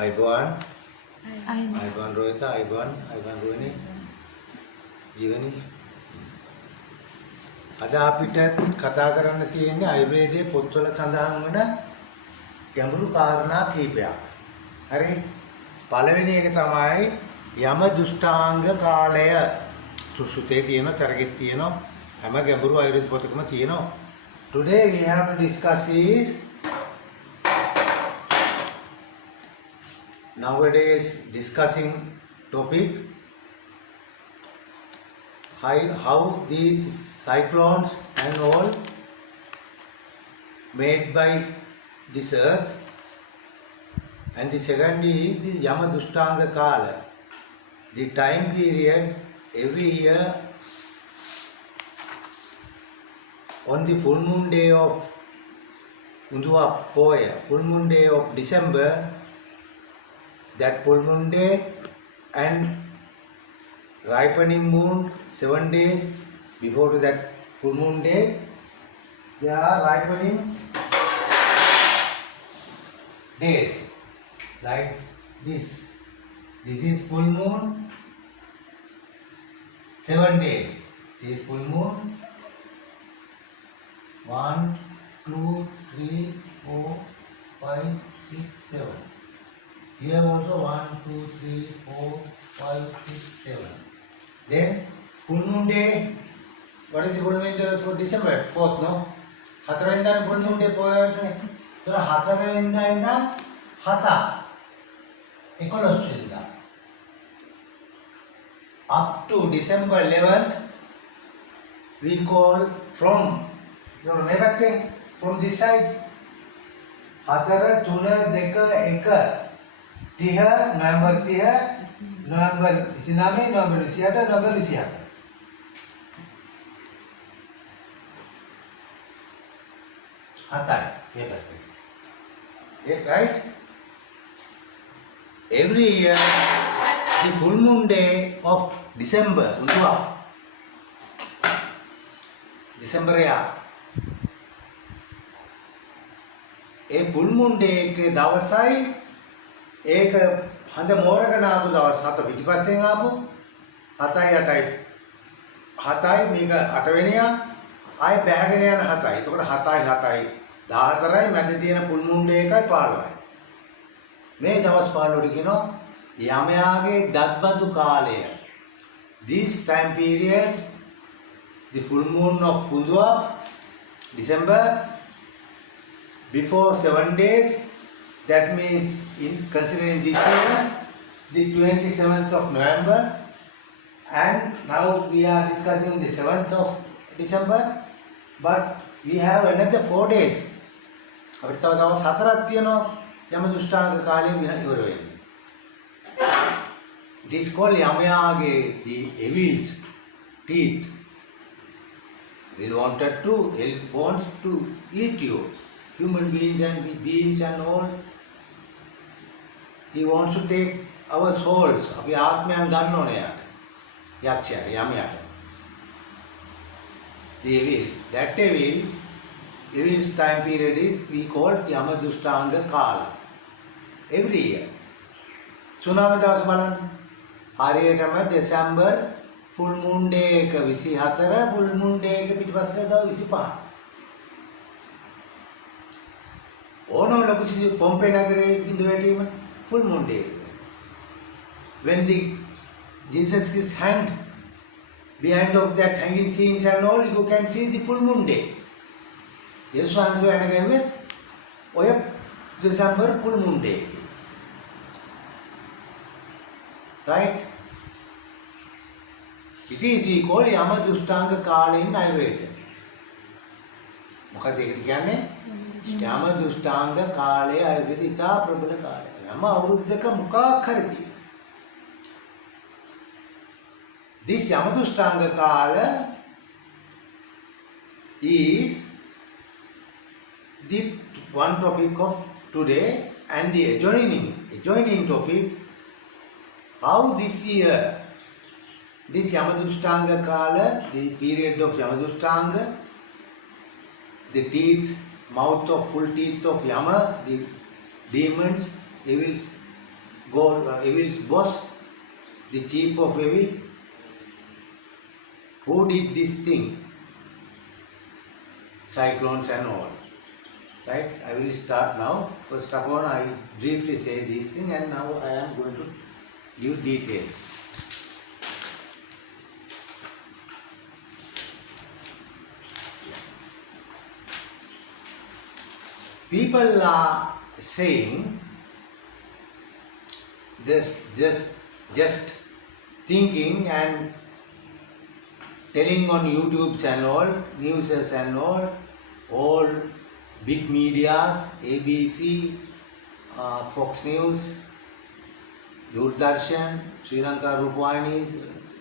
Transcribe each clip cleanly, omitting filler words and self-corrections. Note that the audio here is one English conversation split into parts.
අයිබෝන් අයිබෝන් රෝහිත අයිබෝන් රෝහිණි ජීවනි අද අපිට කතා කරන්න තියෙන්නේ ආයුර්වේදයේ පොත්වල සඳහන් වන ගැඹුරු කාරණා කීපයක්. හරි. පළවෙනි එක තමයි යම දුෂ්ටාංග කාලය. සුසුතේ තියෙන තරගෙත් තියෙන හැම ගැඹුරු ආයුර්වේද පොතකම තියෙනවා. Today we have to discuss is nowadays discussing topic how these cyclones and all made by this earth, and the second is the Yama Dushtanga Kala, the time period every year on the full moon day of Undua Poya, full moon day of December, that full moon day and ripening moon 7 days before that full moon day, they are ripening days like this. This is full moon, 7 days. This is full moon. 1, 2, 3, 4, 5, 6, 7. Here also 1, 2, 3, 4, 5, 6, 7. Then full moon day. What is the full moon day for December? 4th, no? 4 වෙනිදා full moon day පොයන්නේ. ඒතර 4 වෙනිදා ඉඳන් 7 11 වෙනිදා. Up to December 11th, we call from from this side 4 3 2 1 30 November 30 November 29 November 28 November 28 right? Every year the full moon day of December ya A full moon day එකේ දවසයි ඒක හඳ මෝරගෙන ආපු දවස් 7 පිටිපස්සෙන් ආපු 7යි 8යි 7යි මේක 8 වෙනියා ආයෙ බැහැගෙන යන 7යි. ඒකට 7යි 7යි 14යි මැද තියෙන full moon day එකයි 15යි. මේ දවස් 15ට කියනවා යමයාගේ දත්බඳු කාලය. This time period, the full moon of Pundwa, December, before 7 days, that means in considering this year, the 27th of November, and now we are discussing the 7th of December, but we have another 4 days. අපිට තව දවස් 4ක් තියෙනවා යම දුෂ්ටාංග කාලය ඉවර වෙන්න. It is called යමයාගේ the evil's teeth. He wants to eat you. Human beings and all. He wants to take our souls. අපි ආත්මයන් ගන්න ඕනේ යාට. යක්ෂයා යමයාට. The evil. That evil's time period is we call Yama Dushtanga Kala. Every year. Tsunami දවස් බලන්න. හරියටම December full moon day එක 24 full moon day එක පිටිපස්සේ දවස් 25. ඕනම ලොකු සිදු පොම්පේ නගරයේ බිඳ වැටීම full moon day. When Jesus is hanged, behind of that hanging scenes and all, you can see the full moon day. Yesu වහන්සේ වෙනගෙන්නේ ඔය December full moon day. Right? It is we call Yama Dushtanga Kala in Ayurveda. මොකද ඒකට කියන්නේ? යම දුෂ්ටාංග කාලය ආයුර්වේද ඉතා ප්‍රබල කාලය. යම අවුරුද්දක මොකක් හරි තියෙනවා. This Yama Dushtanga Kala is the one topic of today, and the adjoining topic, how this year, this Yama Dushtanga Kala, the period of Yama Dushtanga, the teeth mouth of full teeth of Yama, the demons, evil's boss, the chief of evil. Who did this thing? Cyclones and all. Right? I will start now. First of all, I briefly say this thing, and now I am going to give details. People are saying this, just thinking and telling on YouTubes and all, newses and all big medias, ABC, Fox News, Doordarshan, Sri Lanka Rupawahini's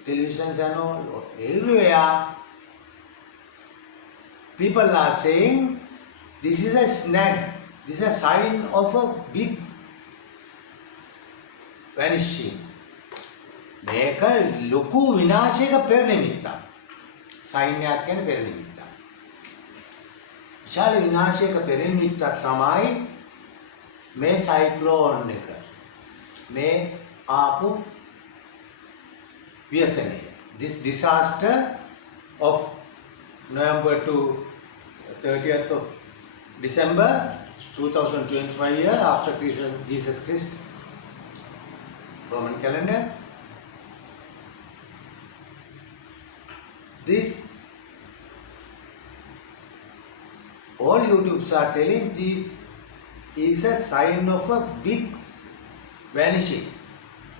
televisions and all, everywhere people are saying this is a snag, this is a sign of a big vanishing. මේක ලොකු විනාශයක පෙර නිමිත්තක්. සයින්යක් කියන්නේ පෙර නිමිත්තක්. විශාල විනාශයක පෙර නිමිත්තක් තමයි මේ සයික්ලෝන් එක. මේ ආපු ව්‍යසනය. This disaster of November to 30th of December 2025 year after Jesus Christ Roman calendar. This all YouTubes are telling this is a sign of a big vanishing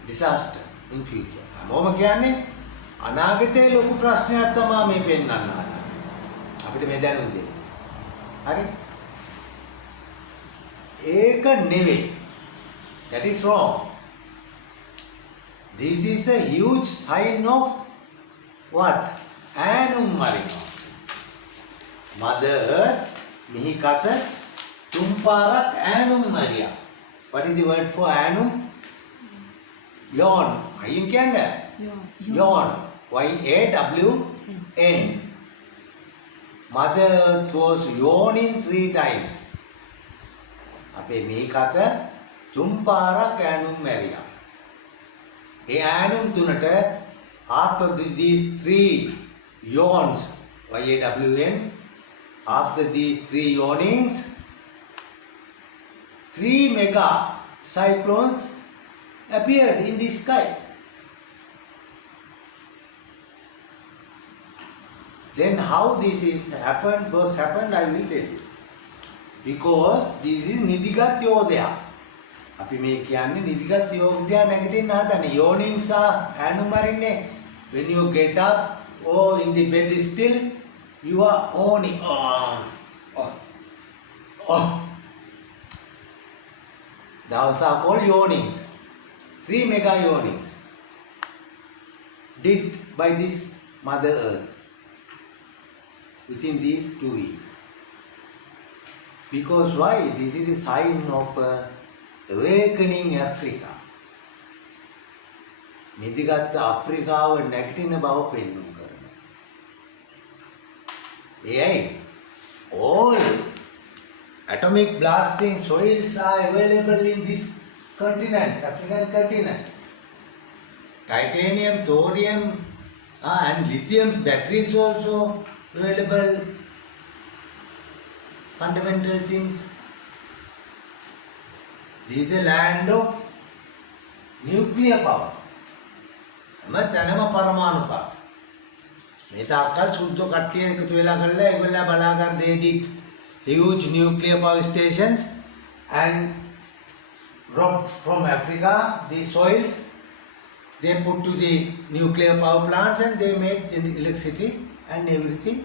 disaster in future. මොම කියන්නේ අනාගතයේ ලොකු ප්‍රශ්නයක් තමයි මේ පෙන්වන්න හදන්නේ. අපිට මේ දැනුම් දෙන්න. හරි? ඒක නෙවෙයි. That is wrong. This is a huge sign of what? Annum marino. Mother Earth, Mihikata, Tumparak, Annum Maria. What is the word for annum? Yawn. Ayin kanda? Yawn. Y-A-W-N. Mother Earth was yawning 3 times. Ape Mihikata, Tumparak, Annum Maria. A annum tunata, after these 3 yawns, Y-A-W-N, after these 3 yawnings, 3 mega cyclones appeared in the sky. Then how this is happened, was happened, I will tell you. Because this is Nidigat Yodaya. අපි මේ කියන්නේ නිදිගත් යෝග්‍යය නැගිටින්න හදන යෝනින්ස ඇනුමරින්නේ. When you get up or in the bed still, you are owning. Those are called yawnings. 3 mega yawnings did by this Mother Earth within these 2 weeks. Because why? This is a sign of awakening Africa. නිදිගත් අප්‍රිකාව නැගිටින බව පෙන්වන්න කරනවා. එයි all atomic blasting soils are available in this continent, African continent. Titanium, thorium and lithium batteries also available. Fundamental things. This is a land of nuclear power. තැනම පරමාණු පස්. මේ තාක්කල් සුද්ධ කට්ටිය එකතු වෙලා කරලා ඒගොල්ලෝ බලාගන්න they did huge nuclear power stations and from Africa the soils they put to the nuclear power plants and they made electricity and everything.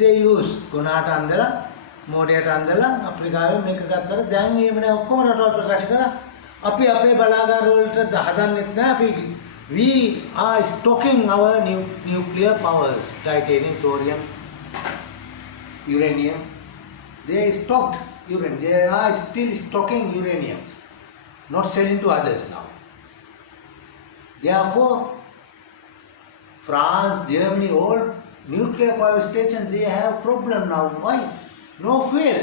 They use ගුණාට අන්දලා මෝඩයට අන්දලා අප්‍රිකාවේ මේක ගත්තට දැන් එහෙම නෑ ඔක්කොම රටවල් ප්‍රකාශ කරා. අපි අපේ බලාගාර වලට හදන්නෙත් නෑ. අපි we are stocking our nuclear powers, titanium, thorium, uranium. They stocked uranium. They are still stocking uranium, not selling to others now. Therefore, France, Germany, all nuclear power stations, they have problem now. Why? no fuel,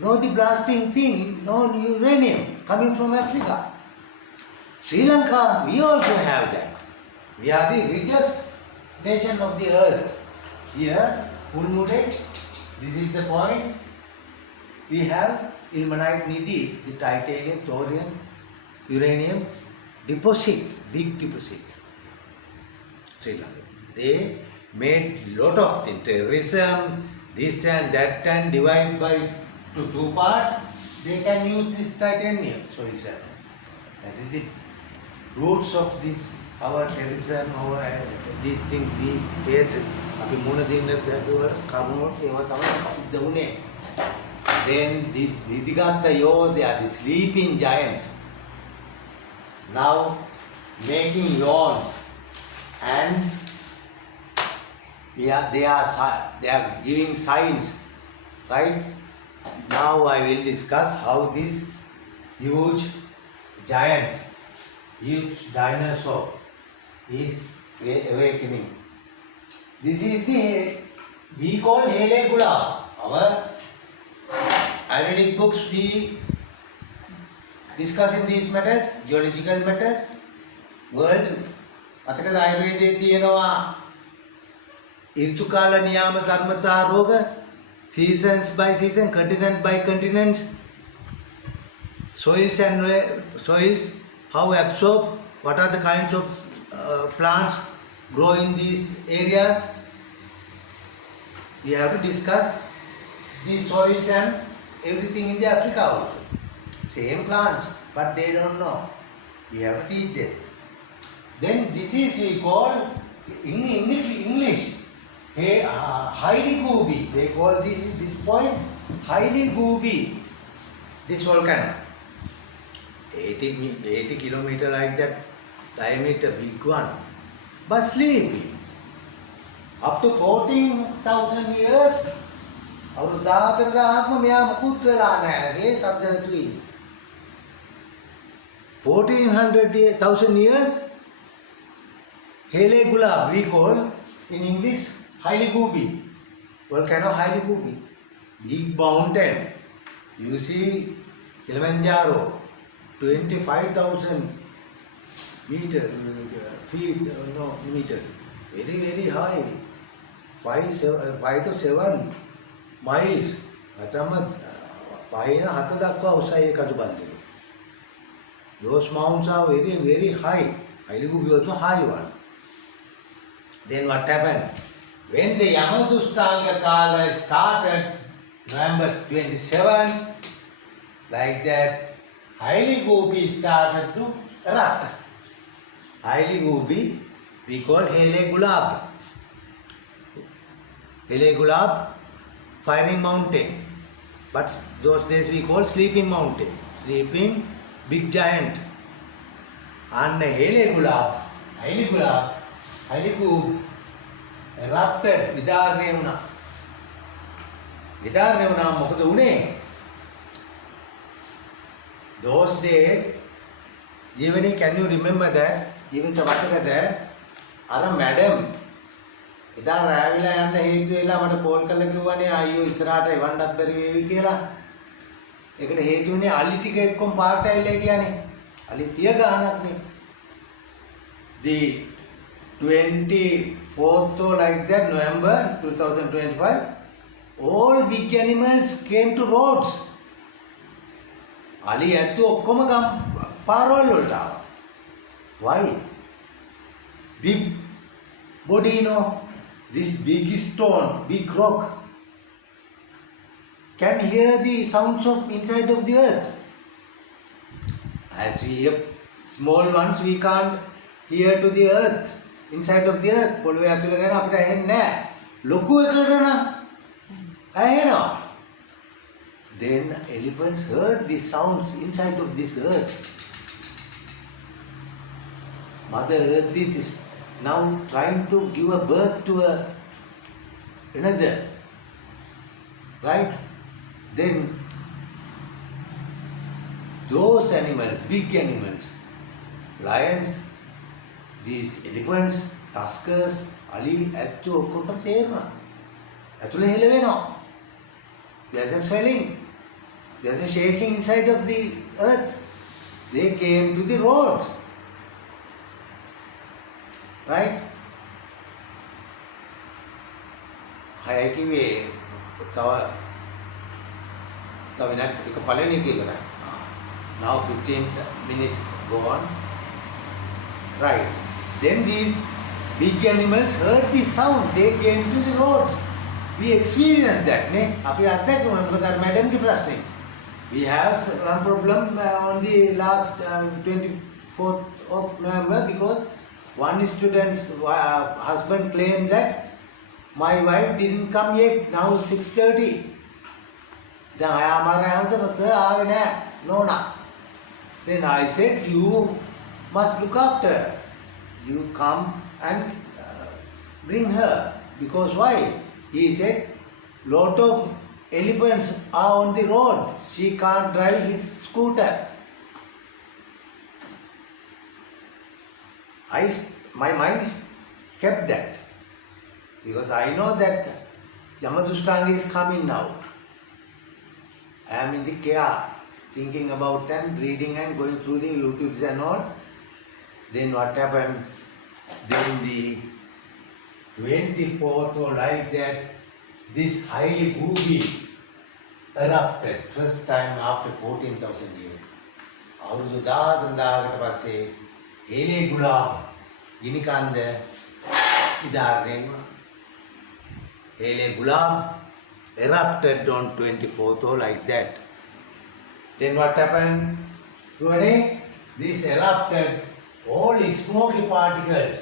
no the blasting thing, no uranium coming from Africa. Sri Lanka, we also have that. We are the richest nation of the earth. Here, Pulmudek, this is the point. We have ilmenite nidhi, the titanium, thorium, uranium deposit, big deposit. Sri Lanka. They made lot of things, terrorism, this and that, and divide by to two parts. They can use this titanium. So it's that is the roots of this our terrorism, our these things we faced. අපි මොන දින්න දැක්වල කරුණෝට ඒවා තමයි සිද්ධ වුනේ. Then this Nidhiganta, they are the sleeping giant. Now making yawns, and they are giving signs, right? Now I will discuss how this huge giant, huge dinosaur is awakening. This is the, we call Hele Gula. Our Ayurvedic books, we discussing these matters, geological matters, world. අතකද ආයුර්වේදයේ තියෙනවා ඍතුකාල නියාම ධර්මතා රෝග, seasons by season, continent by continent, soils and soils, how absorb, what are the kinds of plants grow in these areas. We have to discuss the soils and everything in the Africa also. Same plants, but they don't know. We have to teach them. Then this is we call in English Haile Gobi. They call this point Haile Gobi. This volcano, 80 kilometer like that diameter, big one, but sleeping. Up to 14,000 years. අවුරුදු 14,000ක්ම මෙයා මුකුත් වෙලා නැහැ. ඒ subject තුයි. 1400,000 years. Hele Gula, we call in English Haile Gobi. Volcano Haile Gobi. Big mountain. You see Kilimanjaro, 25,000 meters. Very, very high. 5 to 7 miles. අතම පයින් 7 දක්වා උසයි ඒ කඳු බන්දේ. Those mountains are very, very high. Haile Gobi also high one. Then what happened? When the Yamadustanga Kala started, November 27, like that, Haile Gobi started to erupt. Haile Gobi, we call Hele Gulab. Hele Gulab, firing mountain. But those days we call sleeping mountain. Sleeping big giant. And Hele Gulab, Haile Gobi erupted. විදාරණය වුණා. විදාරණය වුණා මොකද උනේ? Those days, even can you remember that? Even මතකද අර madam එදා රැවිලා යන්න හේතු වෙලා මට කෝල් කරලා කිව්වනේ අයියෝ ඉස්සරහට එවන්නත් බැරි වේවි කියලා. ඒකට හේතු වෙන්නේ අලි ටික එක්කම පාරට ඇවිල්ලා හිටියානේ. අලි 100 ගාණක්නේ. The 24th or like that, November 2025, all big animals came to roads. Ali ඇත්තු ඔක්කොම පාරවල් වලට ආවා. Why? Big body, this big stone, big rock can hear the sounds of inside of the earth. As we hear small ones, we can't hear to the earth, inside of the earth. පොළොවේ ඇතුළේ ගැන අපිට ඇහෙන්නේ නැහැ. ලොකු එකකට නම් ඇහෙනවා. Then elephants heard the sounds inside of this earth. Mother Earth is now trying to give a birth to another, right? Then those animals, big animals, lions, these elephants, tuskers, ali ඇත්තු ඔක්කොම තේරෙනවා. ඇතුලේ හෙල වෙනවා. there's a swelling, there's a shaking inside of the earth. They came to the roads. Right? හය කිව්වේ තව විනාඩි එක පළවෙනි එක ඉවරයි. Now 15 minutes go on. Right. Then these big animals heard the sound. They came to the roads. We experienced that. අපි අත්දැකීම මොකද අර මැඩම්ගේ ප්‍රශ්නේ. We have some problem on the last 24th of November because one student's husband claimed that my wife didn't come yet. Now 6:30. දැන් ආමාර answer sir ආවේ නැහැ. නෝනා. Then I said you must look after. You come and bring her. Because why? He said lot of elephants are on the road. She can't drive his scooter. My mind kept that. Because I know that Yamadushtanga is coming now. I am in the care, thinking about and reading and going through the YouTubes and all. Then what happened? Then the 24th or like that, this highly groovy erupted first time after 14,000 years. අවුරුදු 1000කට පස්සේ හේලේ Ghulam ගිනිකන්ද ඉදාරෙන් හේලේ Ghulam erupted on 24th or like that. Then what happened? Today, this erupted, all smoky particles,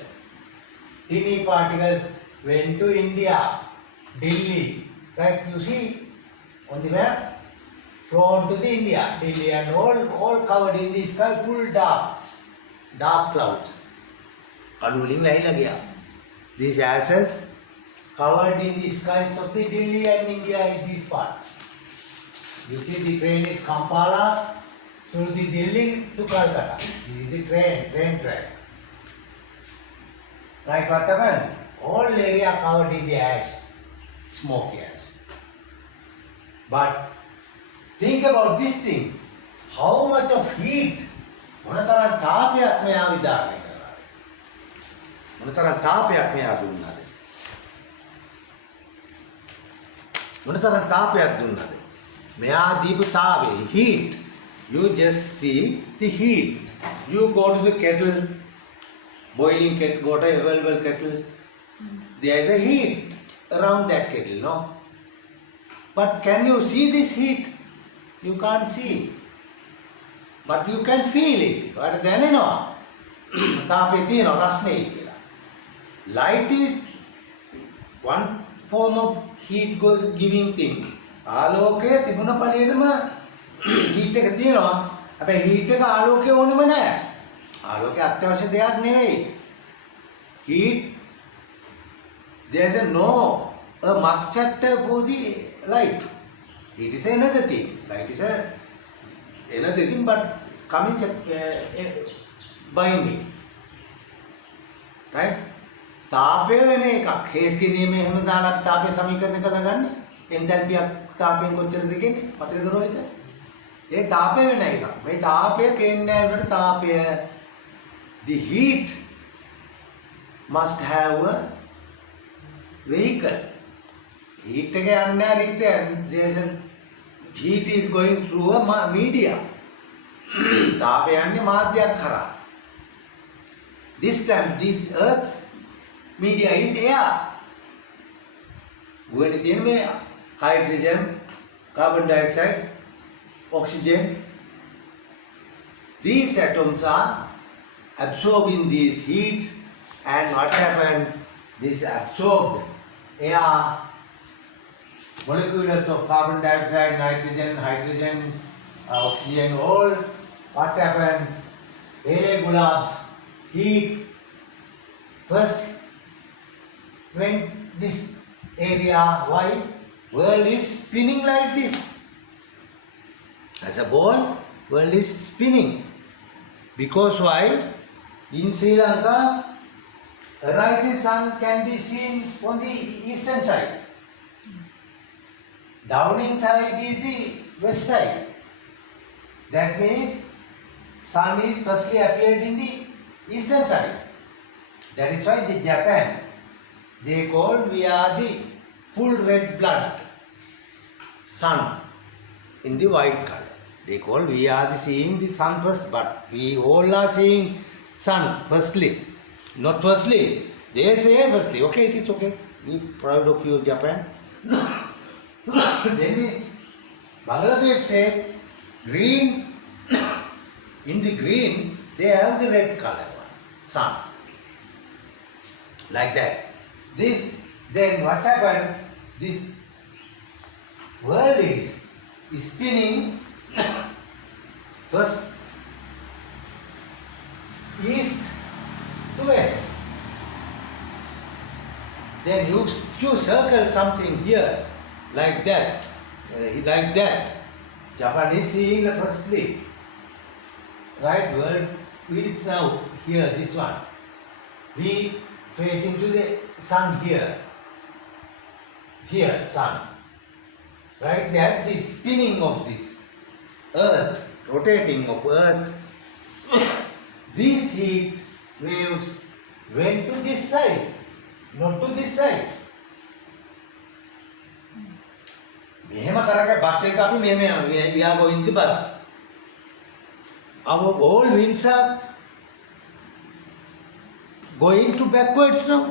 tiny particles went to India, Delhi. Right, you see on the map, thrown to the India, Delhi, and all covered in the sky, full dark clouds. Alulin lahila gaya. These ashes covered in the skies of the Delhi and India in these parts. You see the train is Kampala to the Delhi to Calcutta. This is the train track. Right, what happened? All area covered in the ash, smoky ash. But think about this thing. How much of heat? මොනතරම් තාපයක් මෙයා විදාරණය කරාද? මොනතරම් තාපයක් මෙයා දුන්නාද? මොනතරම් තාපයක් දුන්නාද? මෙයා දීපු තාපේ heat. You just see the heat. You go to the kettle, boiling kettle, go to a well kettle. There is a heat around that kettle, no? But can you see this heat? You can't see. But you can feel it. But then you know, තාපේ තියෙනවා රස්නේ කියලා. Light is one form of heat giving thing. ආලෝකය තිබුණ පළියෙම heat එක තියෙනවා. හැබැයි heat එක ආලෝකය ඕනෙම නැහැ. ආලෝකය අත්‍යවශ්‍ය දෙයක් නෙවෙයි. Heat, there is a mass factor for the light. Heat is another thing. Light is another thing, but coming binding. Right? තාපය වෙන එකක්. හේස් කිරීමේ එහෙම දාලා තාපය සමීකරණය කරලා ගන්න. එන්තැල්පිය තාපයෙන් කොච්චරද කියන්නේ? මතකද රෝහිත? ඒ තාපය වෙන එකක්. මේ තාපය පේන්නේ නැහැ තාපය. The heat must have a vehicle. Heat එක යන්නේ නැහැ there's a heat is going through a media. තාපය යන්නේ මාධ්‍යයක් කරා. This time this earth media is air. When it's in hydrogen, carbon dioxide, oxygen, these atoms are absorbing these heats, and what happened? This absorbed air, molecules of carbon dioxide, nitrogen, hydrogen, oxygen, all what happened? Hele gulabs, heat first went this area. Why? World is spinning like this. As a ball, world is spinning. Because why? In Sri Lanka, a rising sun can be seen on the eastern side. Downing side is the west side. That means sun is firstly appeared in the eastern side. That is why the Japan, they call we are the full red blood sun in the white color. They call we are the seeing the sun first, but we all are seeing sun firstly. Not firstly. They say firstly. Okay, it is okay. We proud of you, Japan. Then Bangladesh say green. In the green, they have the red color sun. Like that. Then what happened? This world is spinning first east to west. Then you circle something here like that. Like that. Japan is seeing the firstly. Right, world is now here, this one. We facing to the sun here. Here, sun. Right, that's the spinning of this earth, rotating of earth. These heat waves went to this side, not to this side. මෙහෙම කරගෙන bus එක අපි මෙහෙම යනවා. We are going the bus. Our all winds are going to backwards now.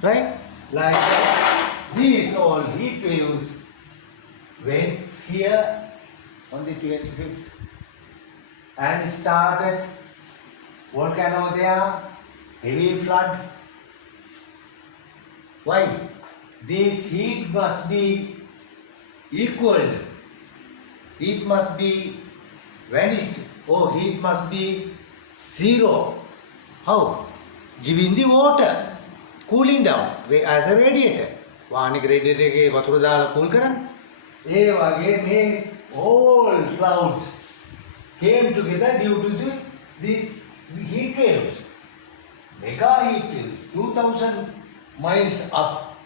Right? Like these all heat waves went here on the 25th and started volcano there, heavy flood. Why? This heat must be equaled. Heat must be vanished. Oh, heat must be zero. How? Giving the water, cooling down as a radiator. වාහනික radiator එකේ වතුර දාලා cool කරන්නේ. ඒ වගේ මේ all clouds came together due to these heat waves. Mega heat waves, 2000 miles up,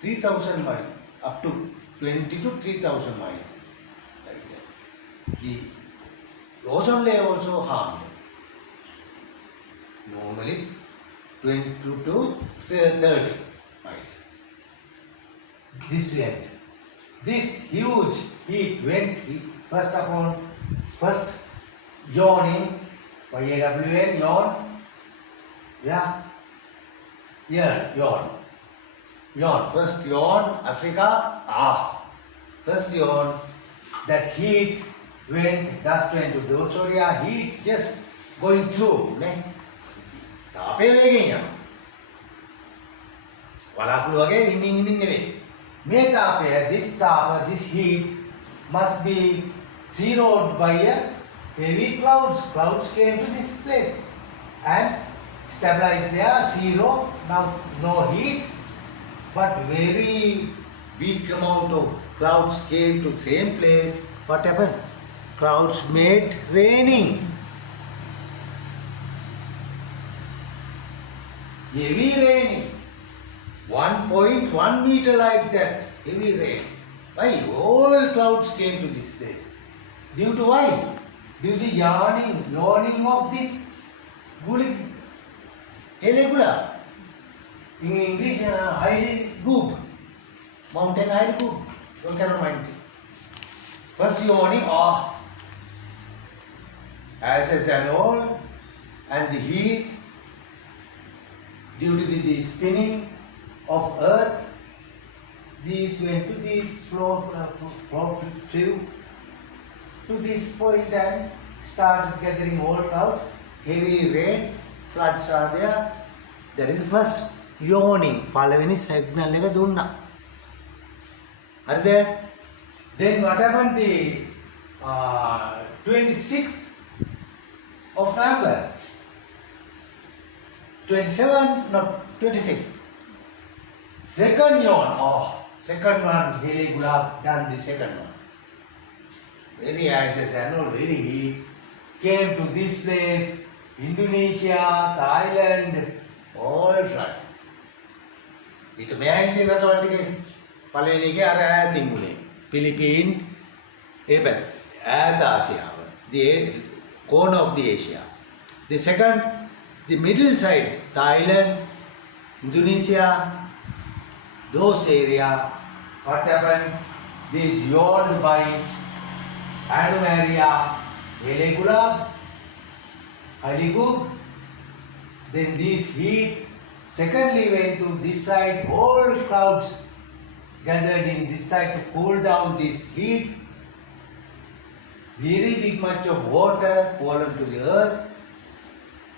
3000 miles, up to 20 to 3000 miles. Like that. The ozone layer also harmed. Normally 20 to 30 miles. This huge heat went first yawning, Y-A-W-N, yawn, yeah, yawn, first yawn, Africa, first yawn, that heat dust went to those area, heat just going through, තාපේ වේගෙන් යනවා. වලාකුළු වගේ ඉන්නින් නෙවෙයි. මේ තාපය, this heat must be zeroed by a heavy clouds. Clouds came to this place and stabilized there, zero. Now no heat, but very big amount of clouds came to same place. What happened? Clouds made raining. Heavy raining. 1.1 meter like that. Heavy rain. Why? All clouds came to this place. Due to why? Due to the yawning of this Helegula. In English, Heidi Goob. Mountain Heidi Goob. Volcano mountain. First yawning, ashes and all, and the heat due to the spinning of earth, these went to this flow to this point and started gathering all clouds. Heavy rain, floods are there. That is the first yawning. පළවෙනි signal එක දුන්නා. හරිද? Then what happened? The 26th of November. 27, not 26. Second yawn. Second one, really good have done the second one. Very ashes and all, very heat. Came to this place, Indonesia, Thailand, all flood. ඊට මෙහා ඉන්නේ රටවල් ටික පළවෙනි එකේ අර ඈතින් උනේ. පිලිපීන් ඒ පැත්ත. ඈත ආසියාව. The corner of the Asia. The second, the middle side, Thailand, Indonesia, those area. What happened? This yawned by Anumaria, Elegula, Aligub. Then this heat secondly went to this side, all clouds gathered in this side to cool down this heat. Very big much of water fallen to the earth.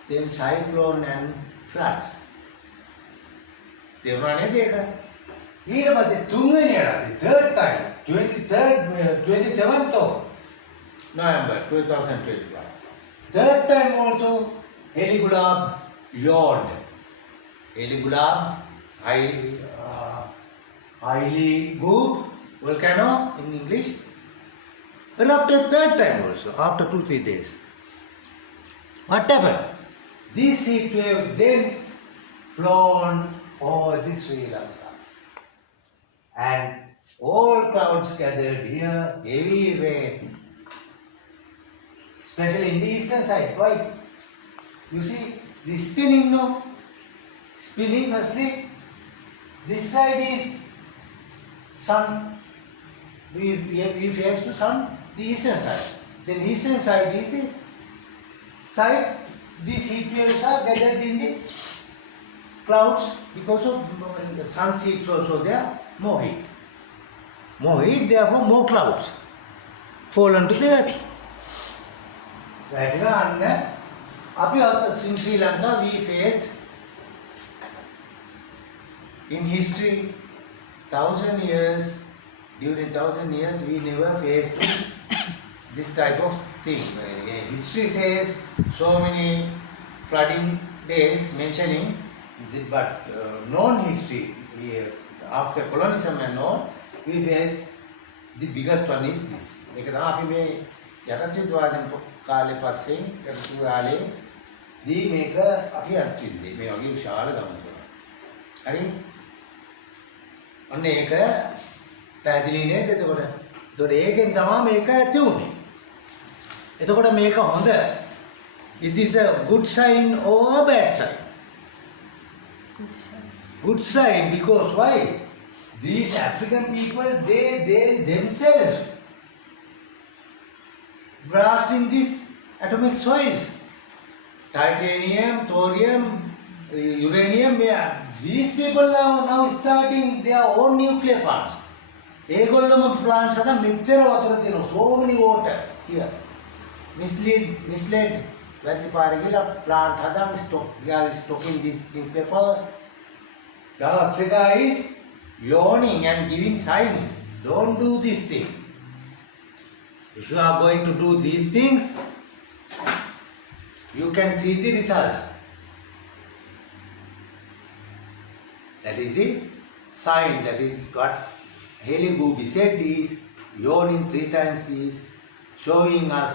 Then cyclone and floods. තේරුණා නේද ඒක? ඊට පස්සේ තුන්වෙනි එරා, the third time, 27th of November 2021. Third time also, Heligulab yawned. Heligulab, Heiligub volcano in English. But after third time also, after 2-3 days, what happened? These heat waves then flown over the Sri Lanka. And all clouds gathered here, heavy rain. Especially in the eastern side. Why? You see, the spinning, no? Spinning firstly, this side is sun. We face to sun, the eastern side. Then eastern side is the side, these heat waves are gathered in the clouds because of sun sheets also there, more heat. More heat, therefore more clouds fall onto the earth. Right now, in Sri Lanka we faced in history 1,000 years. During 1,000 years, we never faced this type of thing. History says so many flooding days mentioning, but known history, after colonialism and all, we face the biggest one is this. ඒක තමයි අපි මේ යටත්විද්වාදෙන් කාලේ පස්සේ කරපු කාලේ දී මේක අපි අත්විඳි. මේ වගේ විශාල ගමනක්. හරි? අන්න ඒක පැහැදිලි නේද එතකොට? ඒතකොට ඒකෙන් තමයි මේක ඇති උනේ. එතකොට මේක හොඳ. Is this a good sign or a bad sign? Good sign. Good sign because why? These African people, they themselves grasp in these atomic soils. Titanium, thorium, uranium, these people are now starting their own nuclear plants. ඒගොල්ලම plants හදා මෙච්චර වතුර තියෙනවා. So many water here. Misled වැරදි පාරේ ගිහලා plant හදා they are stocking this nuclear power. South Africa is yawning and giving signs. Don't do this thing. If you are going to do these things, you can see the results. That is the sign. That is what Heligub said is yawning 3 times is showing us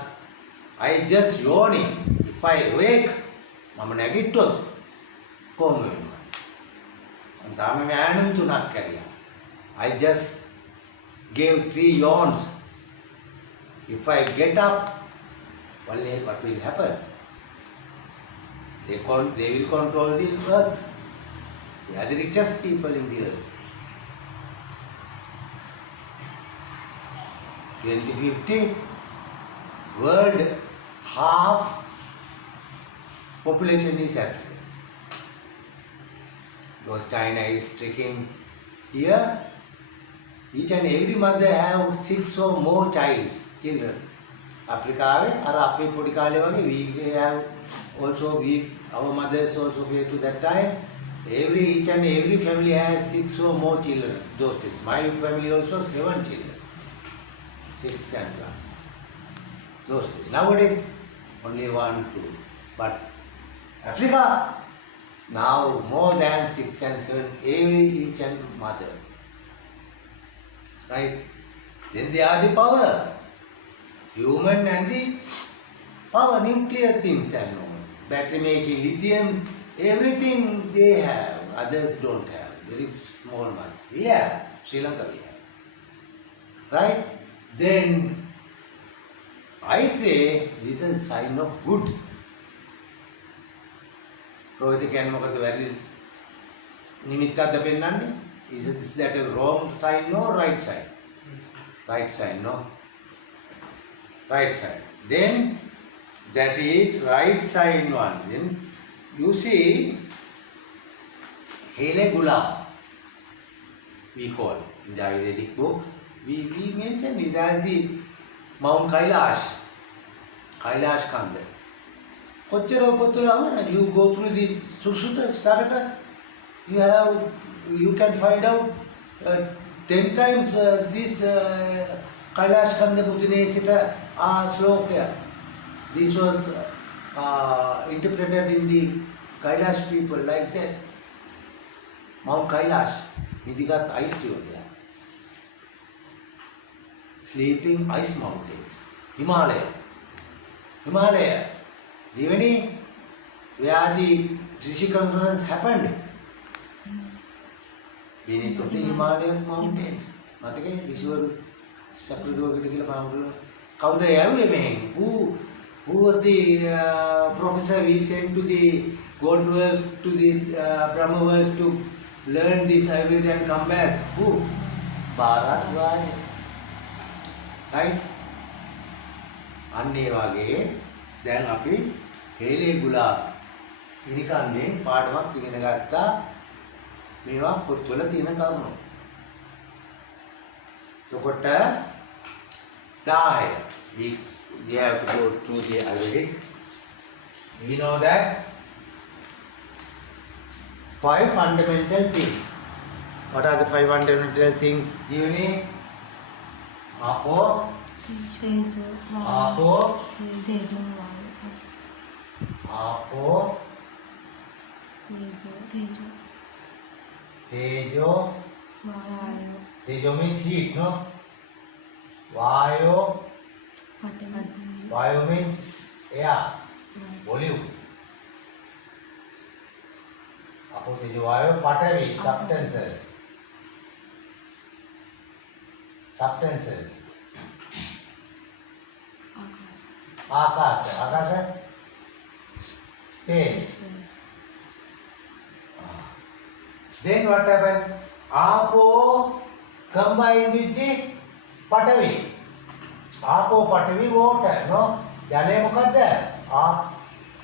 I just yawning. If I wake, මම නැගිට්ටොත් කොහොම වෙනවද? මම තාම මේ ඈනුම් 3ක් කරියා. I just gave 3 yawns. If I get up, what will happen? They will control the earth. They are the richest people in the earth. 2050, world half population is African. Because China is taking here, each and every mother have 6 or more children. Africa, අපේ පොඩි කාලේ වගේ we have also our mothers also were to that time. Each and every family has 6 or more children. Those days, my family also 7 children. 6 and plus. Those days. Nowadays, only 1, 2. But Africa, now more than 6 and 7, each and mother. Right? Then they are the power. Human and the power, nuclear things and all. Battery making, lithium, everything they have, others don't have. Very whole month. We have. Sri Lanka we have. Right? Then I say this is a sign of good. Rohit කියන්නේ මොකද වැරදි නිමිත්තක්ද පෙන්වන්නේ? Is that a wrong sign? No, right sign. Right sign, no. Right sign. Then that is right sign one. Then you see Hele Gulab, we call in the Ayurvedic books. We mention it as the Mount Kailash, Kailash Kanda. You go through the Sursutta Staraka, you can find out 10 times this Kailash Kanda Buddhinesita Sloka. This was interpreted in the Kailash people like that. Mount Kailash, he got ice over there. Sleeping ice mountains. Himalaya. Jivani, where the Rishi conference happened. Beneath of the Himalayan mountains. Matake, Vishwar Chakradeva Kritikila Pampu. Kauda who was the professor we sent to the God world, to the Brahma world to learn this Ayurveda and come back? Who? Bharadwaj. Right? අන්නේ වගේ දැන් අපි හේලේ ගුලාබ් ඉනිකන්දෙන් පාඩමක් ඉගෙන ගත්තා මේවා පොත්වල තියෙන කරුණු. එතකොට 10 we have to go through the Ayurvedic. We know that 5 fundamental things. What are the 5 fundamental things? Jivani? Apo? Tejo, Apo? Tejo, Apo? Tejo, Tejo? Vayo, Tejo means heat, no? Vayo? Vayo means air, volume. Apo Tejo Vayo, Patavi, substances. Substances. Akasa, space. Then what happened? Apo combined with the Patavi. Apo Patavi water, no? Jale mokadda?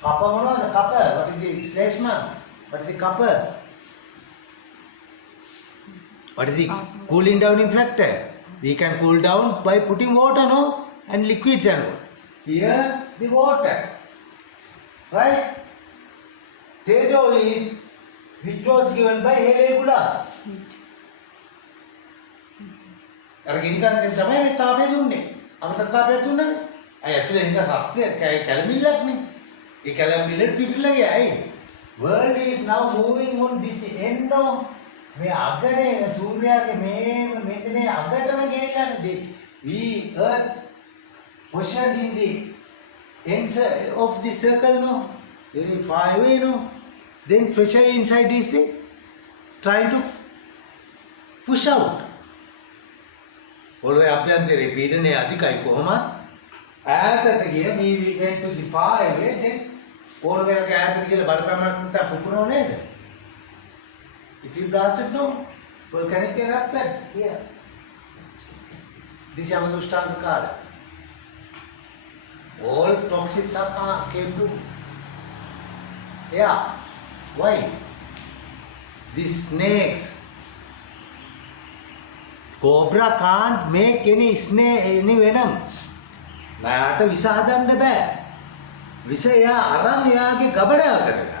Kappa monada? Kappa. What is the slashma? What is the kappa? What is the cooling down factor? We can cool down by putting water, no? And liquids and all. Here the water, right? Tejo is which was given by Hele Gulab. අර ගිනිකන්දෙන් තමයි මේ තාපය දුන්නේ. අමතර තාපය දුන්නනේ. අය ඇතුලේ ඉන්න රස්ත්‍රය කැලමිල්ලක් නේ. ඒ කැලමිල්ලට පිපිලා ගියායි. World is now moving on this end of මේ අගනේ සූර්යාගේ මෙන්න මේ අගටම ගෙනියන්නේ. We earth positioned in the ends of the circle, no? Very far away, no? Then pressure inside is trying to push out. පොළොවේ අභ්‍යන්තරයේ පීඩනය අධිකයි කොහොමද? ඈතට ගිය we went to the far away, then පොළොවේ ඈතට ගිහලා බලපෑමක් නැත්නම් පුපුරනව නේද? If you blasted, no, volcanic erupted here. This is Yamadushtanga Kala. All toxics came to. Yeah. Why? These snakes. Cobra can't make any venom. නයාට විස හදන්න බෑ. විස එයා අරන් එයාගේ ගබඩාවකට ගන්නවා.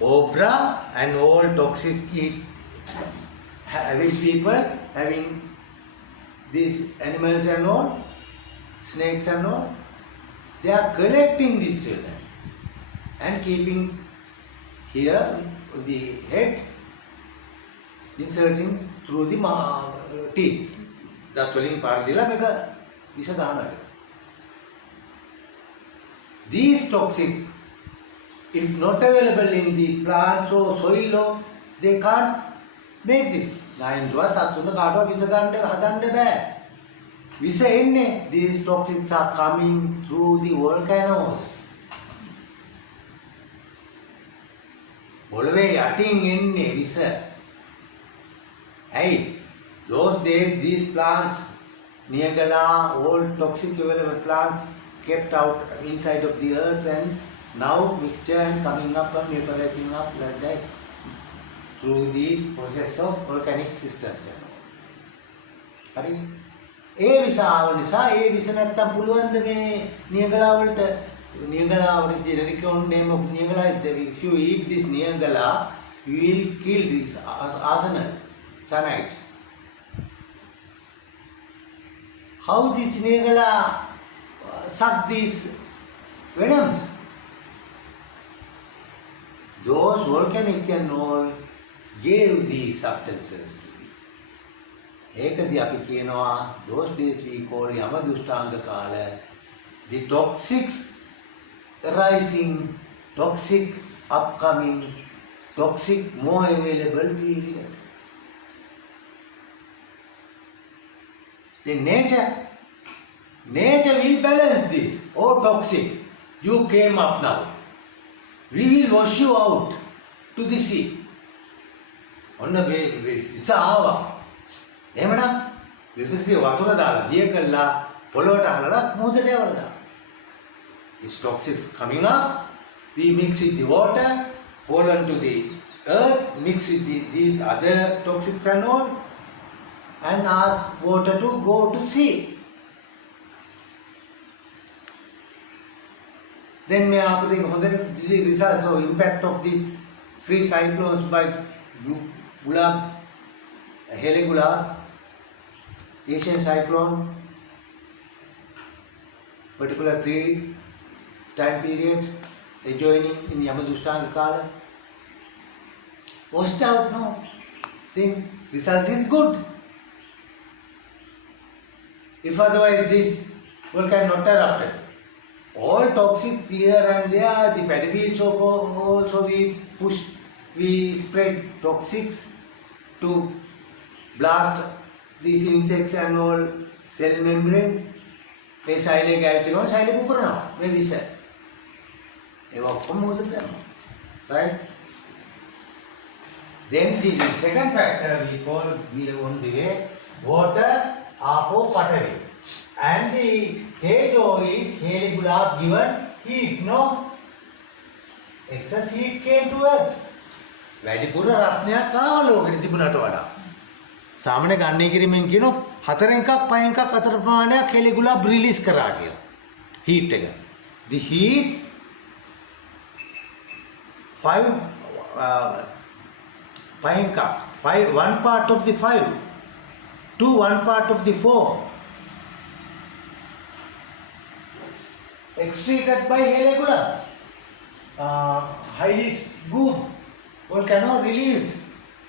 Cobra and all toxic having people, having these animals and all, snakes and all, they are collecting this venom and keeping here the head, inserting through the teeth. That වලින් පාර දීලා මේක විස දානවා. These toxic if not available in the plants or soil law, they can't make this. නයින්දුව සතුන කාටවත් විස ගන්න හදන්න බෑ. විස එන්නේ, these toxins are coming through the volcanoes. පොළවේ යටින් එන්නේ විස. Hey, those days these plants, Niagara, all toxic available plants kept out inside of the earth, and now mixture and coming up and vaporizing up like that through this process of volcanic systems. හරි. ඒ විස ආව නිසා ඒ විස නැත්තම් පුළුවන් ද මේ නියගලා වලට Niagara, what is the generic name of Niagara? If you eat this Niagara, you will kill these arsenal, cyanide. How this Niagara suck these venoms? Those volcanic and all gave these substances to me. Ekadi api kiyenawa, those days we call Yamadushtanga kala, the toxics rising, toxic upcoming, toxic more available period. The nature will balance this. Oh toxic, you came up now. We will wash you out to the sea. On the way, it's ආවා. එහෙමනම් විපස්සේ වතුර දාලා දිය කළා පොළොවට හරලා මොහොතට යවලා. These toxins coming up, we mix with the water, fall onto the earth, mix with these other toxics and all, and ask water to go to sea. Then may the results of impact of these 3 cyclones by Gulab, Heligulab, Asian cyclone, particular 3 time periods adjoining in Yamadushtanga Kala. Washed out, no? Think results is good. If otherwise this volcano not erupted. All toxic here and there, the paddy fields also we spread toxics to blast these insects and all cell membrane. ඒ සෛලේ ගෑවිච්ච ගමන් සෛලේ පුපුරනවා මේ විස. ඒවා ඔක්කොම මොකද කරන්නේ? Right? Then the second factor we call on the way water, apo, patavi. And the Tejo is Heligulab given heat, no? Excess heat came to earth. වැඩිපුර රස්නයක් ආවා ලෝකෙට තිබුණාට වඩා. සාමාන්‍ය ගණනය කිරීමෙන් කියනවා 4 එකක් 5 එකක් අතර ප්‍රමාණයක් Heligulab රිලීස් කරා කියලා. heat එක. The heat 1 part of the 5 to 1 part of the 4 excreted by Heligulab. Highly good volcano released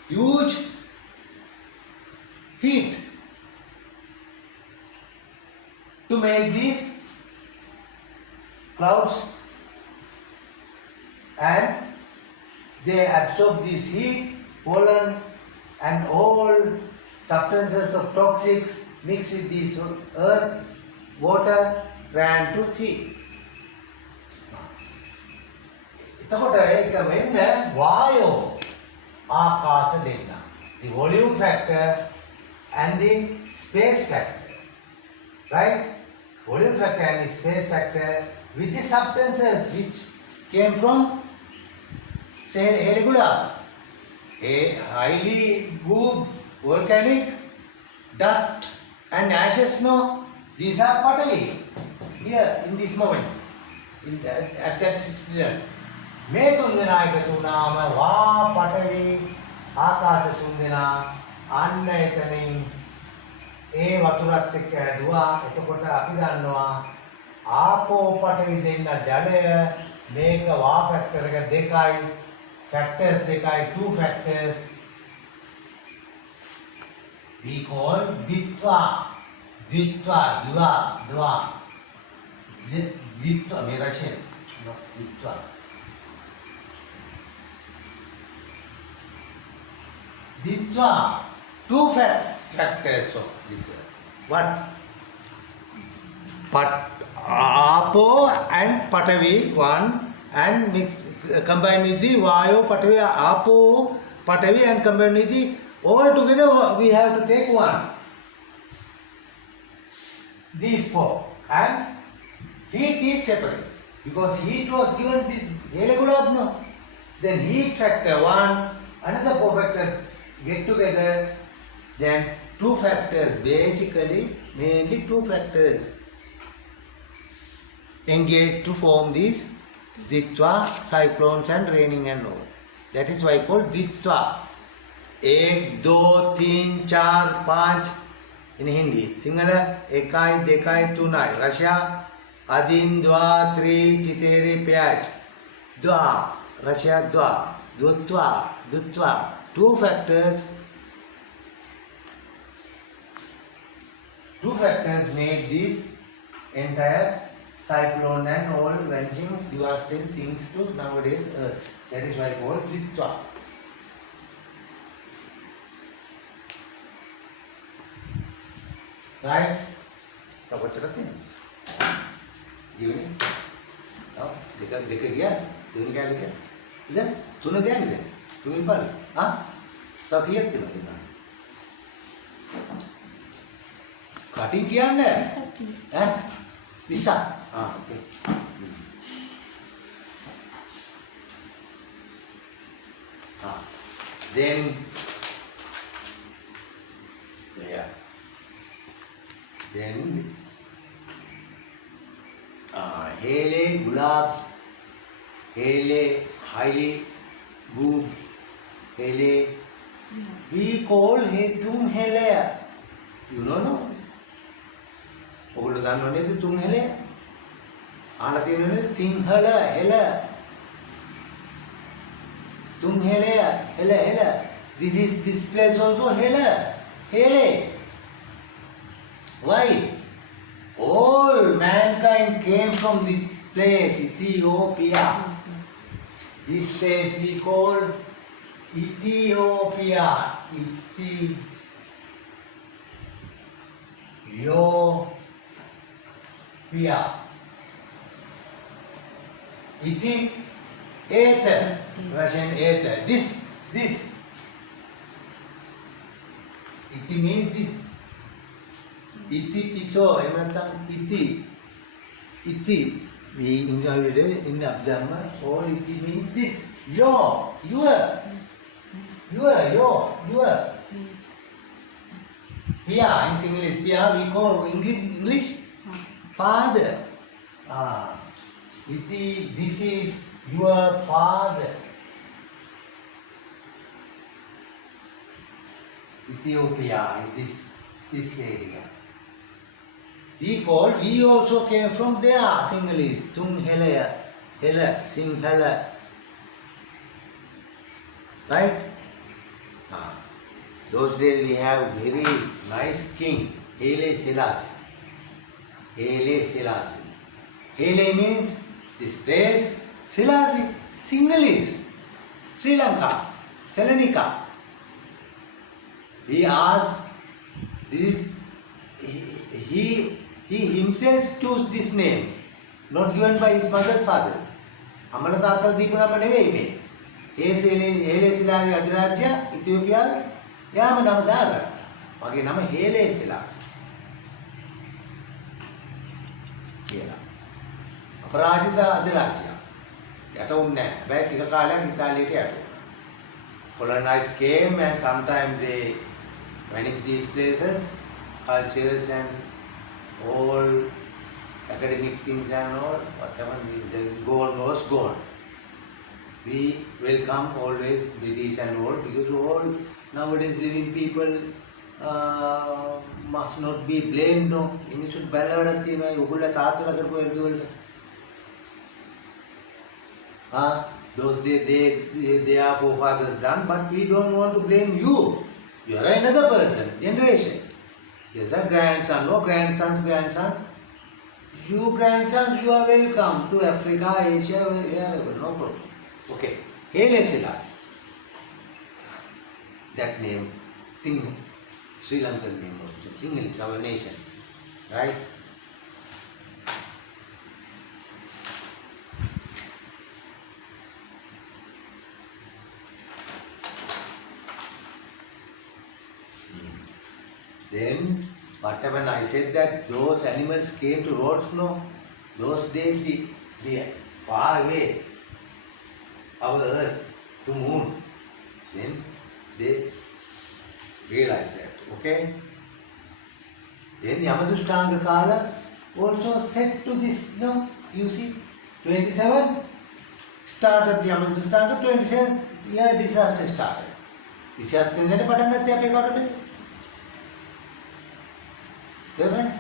huge heat to make these clouds, and they absorb this heat, pollen and all substances of toxics mixed with this earth, water ran to sea. එතකොට ඒක වෙන්නේ වායෝ ආකාශ දෙන්න. The volume factor and the space factor. Right? Volume factor and the space factor with the substances which came from say Heligulab. A highly good volcanic dust and ashes, no? These are patavi. Here in this moment. At that 60. මේ තුන් දෙනා එකතු වුණාම වා පඨවි ආකාශ තුන් දෙනා අන්න එතනින් ඒ වතුරත් එක්ක ඇදුවා. එතකොට අපි දන්නවා ආපෝ පඨවි දෙන්න ජලය මේක වා ෆැක්ටර් එක දෙකයි, ෆැක්ටර්ස් දෙකයි, 2 factors we call ditva ditva diva dva ditva මේ Russian ditva Ditva. Two factors of this. What? Apo and Patavi, one, and combined with the Vayu, Patavi, Apo, Patavi, and combined with the all together we have to take one. These four. And heat is separate. Because heat was given this no. Then heat factor one, another four factors get together. Then two factors, basically mainly two factors engage to form these Ditva, cyclones and raining and all. That is why called Ditva. 1, 2, 3, 4, 5 in Hindi. Sinhala 1, 2, 3. Russia Adin, 2, 3, Chitere, 5. Dwa, Russia Dwa, Dutwa, Dutwa. Two factors make this entire cyclone and all vanishing, devastating things to nowadays earth. That is why called Ditva. Right? Tahu apa cerita ni? Gimana? Tahu? Dekat dia, tuh ni kali dia. Ida, tuh ni dia ni. Tuh ni pal. Ah? Tahu kiat tu ni. Cutting kian dah. Bisa. Ah, okay. Then, yeah. Then, hele, gulab, hele, highly, boob, hele. We call tum hele. You know, no? ඔගොල්ලෝ දන්නව නේද තුන් හෙලය? අහලා තියෙනව නේද සිංහල හෙල. තුන් හෙලය හෙල. This place also Hela. හෙලේ. Why? All mankind came from this place, Ethiopia. This place we call Ethiopia. Iti, ether, Russian ether. This. Iti means this. Iti piso, iti. We in Abdhamma, all iti means this. Your. Pia, in English, Pia we call English father. This is your father. Ethiopia is this area. We also came from there, Sinhalese, Tung Helaya, Hela, Singhala. Right? Those days we have very nice king, Haile Selassie. Haile means this place, Selassie, Sinhalese, Sri Lanka, Salonika. He asked this, he himself chose this name, not given by his mother's fathers. Amala Tatal Deepanama neveyi මේ. Haile Selassie අධිරාජ්‍ය ඉතියෝපියාවේ යාම නම දාගත්තා. මගේ නම Haile Selassie කියලා. අපරාජිත අධිරාජ්‍ය. යට උන්නේ නැහැ. හැබැයි ටික කාලයක් ඉතාලියට යටුණා. Colonizers came and sometimes they vanished these places, cultures and all academic things and all, whatever, the goal was gone. We welcome always British and all, because all nowadays living people must not be blamed. No, you should balance the thing. Ugula taatala karko erduwalta. Those days they are forefathers done, but we don't want to blame you. You are another person, generation. Yes, a grandson, no grandson's grandson. You grandsons, you are welcome to Africa, Asia, wherever, no problem. Okay, Haile Selassie. that name, Sri Lankan name also. Sinhala is our nation, right? Then, whatever I said that those animals came to roads, no? Those days, the far away, our earth to moon. Then they realized that, okay? Then Yamadushtanga Kala also said to this, you see, 27 started Yamadushtanga, 27 year disaster started. Is that the name of the Correct?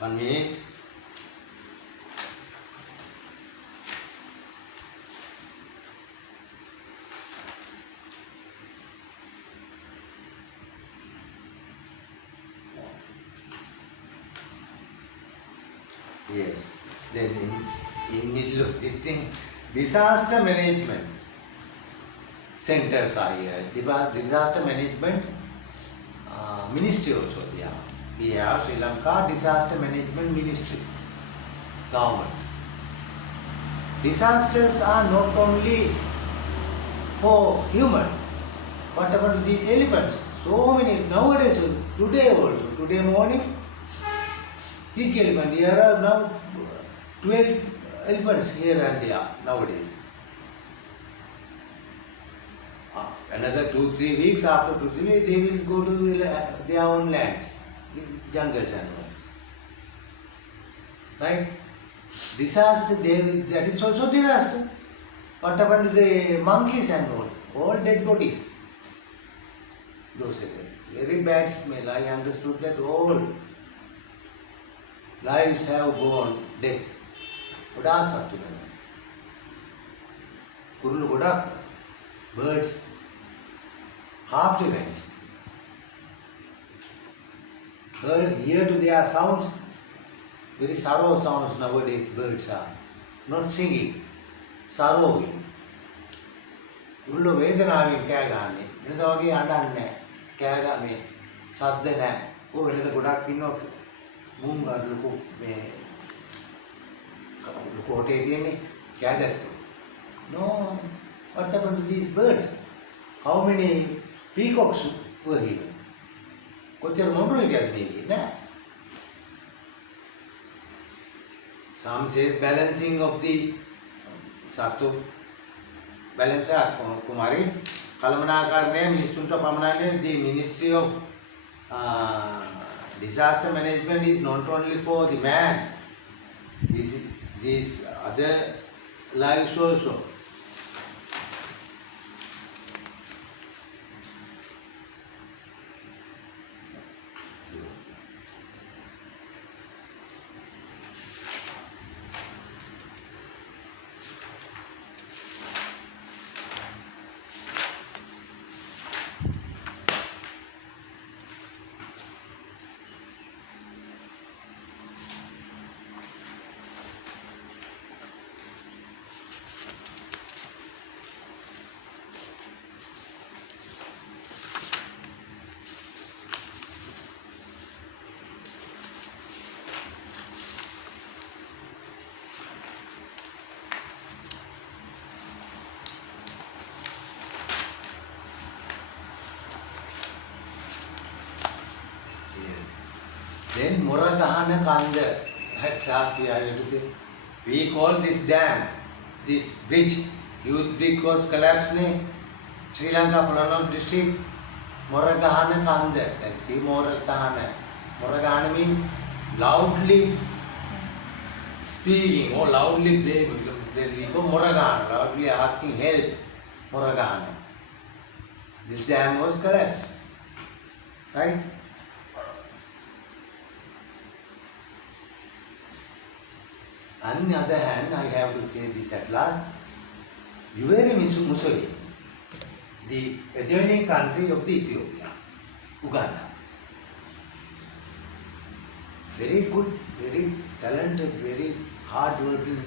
1 minute. Yes. Then in middle of this thing, disaster management centers are here. Disaster management ministry also there. We have Sri Lanka Disaster Management Ministry, government. Disasters are not only for human. What about these elephants? So many nowadays, today morning, big elephant. Here are now 12 elephants here and there nowadays. Another 2-3 weeks, after 2-3 weeks, they will go to their own lands, jungles and all. Right? Disaster, that is also disaster. What happened to the monkeys and all dead bodies. Those are very bad smell. I understood that all lives have gone death. Kurulu godak, birds, half vanished. Hear to their sounds, very sorrow sounds nowadays birds are. Not singing, sorrowing. Ullo vedanavin kෑගාන්නේ. එනද වගේ අඬන්නේ. කෑගාන්නේ. සද්ද නැහැ. ඔය වෙනද ගොඩක් ඉන්නවා මුං අඩලුකෝ මේ කොටේ තියෙන්නේ කෑදැත්තු. No, what happened to these birds? How many peacocks were here? කොච්චර මොඬුරු හිටියද මේකේ නෑ. Some says balancing of the සතු balance කුමාරි කළමනාකරණය මිනිස්සුන්ට පමණන්නේ the Ministry of Disaster Management is not only for the man. These other lives also. Then Moragahana Kanda, at last we are going to say, we call this dam, this bridge, huge bridge was collapsed in Sri Lanka, Pulanog district, Moragahana Kanda, that's the Moragahana. Moragahana means loudly speaking or loudly playing. Then we go Moragahana, loudly asking help, Moragahana. This dam was collapsed, right? On the other hand, I have to say this at last, Yoweri Museveni, the adjoining country of the Ethiopia, Uganda. Very good, very talented, very hard-working,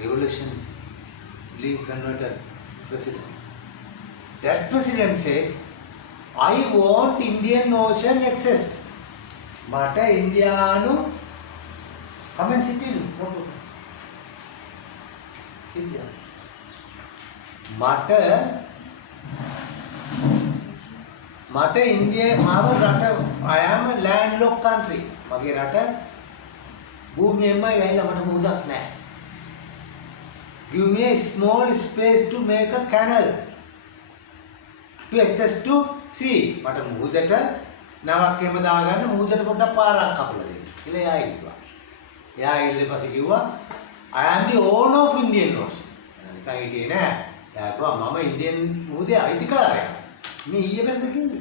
revolutionary converted president. That president said, I want Indian Ocean access. Mata Indianu, come and sit in. No problem. Sit there. Mata India, I am a landlocked country. Mage rata, bhumi emma vehla mana mudak naha. Give me a small space to make a canal to access to sea. Mata mudata namak ema daganna mudata podda parak kapala denna. Kila eya illuwa. Eya ille pase kiwwa I am the owner of Indian Ocean. Nikan hitiye naha. Eya kiwwa mama Indian mude aithikarayak. Me ඊයේ පෙරේද කිව්වේ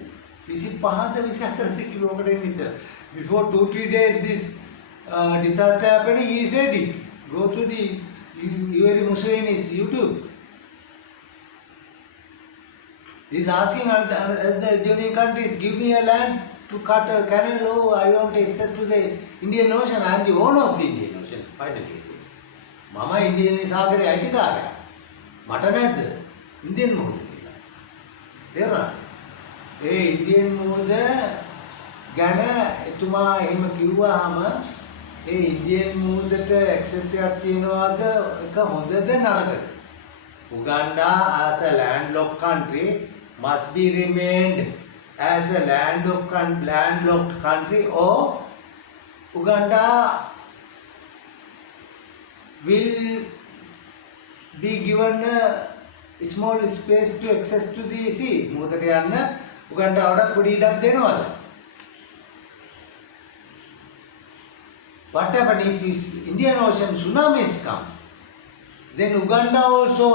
25ද 24ද කිව්වේ ඔකට එන්න ඉස්සෙල්ලා. Before 2-3 days this disaster happened, he said it. Go to the Yoweri Museveni's YouTube. He is asking the adjoining countries, give me a land to cut a canal. Oh, I want access to the Indian Ocean. I am the owner of the Indian Ocean. Finally, he said. Mama Indian සාගරේ අයිතිකාරයා. මට නැද්ද? Indian මොහොත කියලා. තේරුණා? ඒ Indian මොහොත ගැන එතුමා එහෙම කිව්වහම ඒ Indian මොහොතට access එකක් තියනවාද එක හොඳද නරකද? Uganda as a landlocked country must be remained as a landlocked country, or Uganda will be given a small space to access to the sea. මොහොතට යන්න උගන්ඩාවට පොඩි ඉඩක් දෙනවද? What happens if Indian Ocean tsunamis comes? Then Uganda also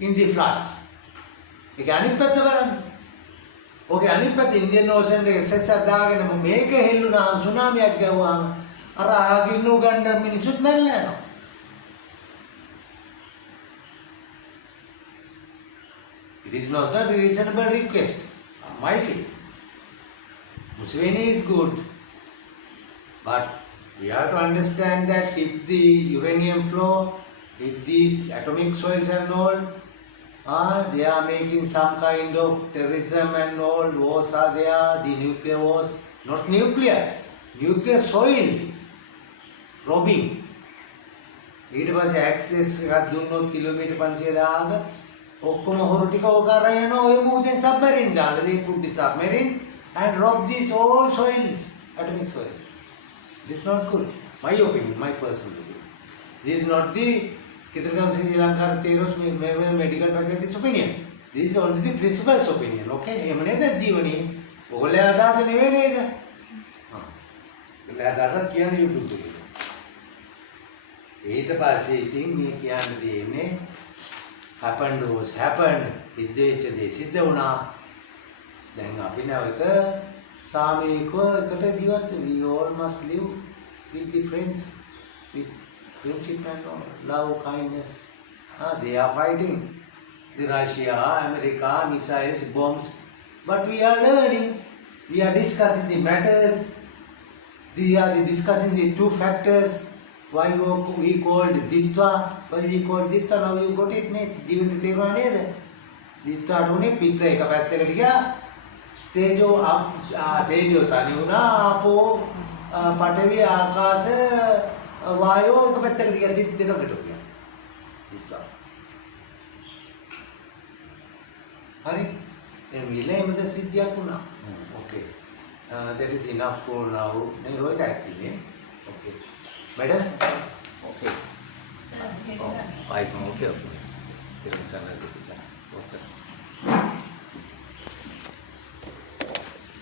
in the floods. ඒක අනිත් පැත්ත බලන්න. ඔකේ අනිත් පැත්ත Indian Ocean එකේ access එකක් දාගෙන මේක හෙල්ලුණාම tsunamiයක් ගැව්වහම අර ආගින්න උගන්ඩා මිනිස්සුත් මැරලා යනවා. It is not a reasonable request, my feel. Museveni is good, but we have to understand that if the uranium flow, if these atomic soils and all, they are making some kind of terrorism and all, wars are there, the nuclear wars, not nuclear soil, robbing. ඊට පස්සේ access එකක් දුන්නොත් kilometre 500ක ඔක්කොම හොරු ටික ඕක අරන් යනවා ඔය මොහොතෙන් submarine දාලා they put the submarine and rob these all soils, atomic soils. This is not good, my opinion, my personal opinion. This is not the Kisargam Sri Lanka Teros medical faculty's opinion. This is only the principal's opinion, okay? එහෙම නේද ජීවනයේ ඔයගොල්ලෝ අදහස නෙවෙයි නේද? ඔයගොල්ලෝ අදහස කියන්නේ YouTube එකේ. ඊට පස්සේ ඉතින් මේ කියන්න තියෙන්නේ happened was happened. සිද්ධ වෙච්ච දේ සිද්ධ වුණා. දැන් අපි නැවත සාමූහිකව එකට ජීවත් වෙමු. We all must live with the friends, with friendship and love, kindness. They are fighting. The Russia, America, missiles, bombs. But we are learning. We are discussing the matters. We are discussing the two factors. Why we called Ditwa? Why we called Ditwa? Now you got it, mate. ජීවිතේ තේරුණා නේද? Ditwa උනේ පිට එක පැත්තකට ගියා. තේජෝ තනි වුණා. ආපෝ පඨවි ආකාශ වායෝ එක පැත්තකට ගියා. දෙකකට ගියා. Ditwa. හරි. එහෙනම් ඉලෙමද සිද්ධියක් වුණා. Okay. That is enough for now. මේ රෝයි actually. Okay. Madam? Okay. I okay. Okay.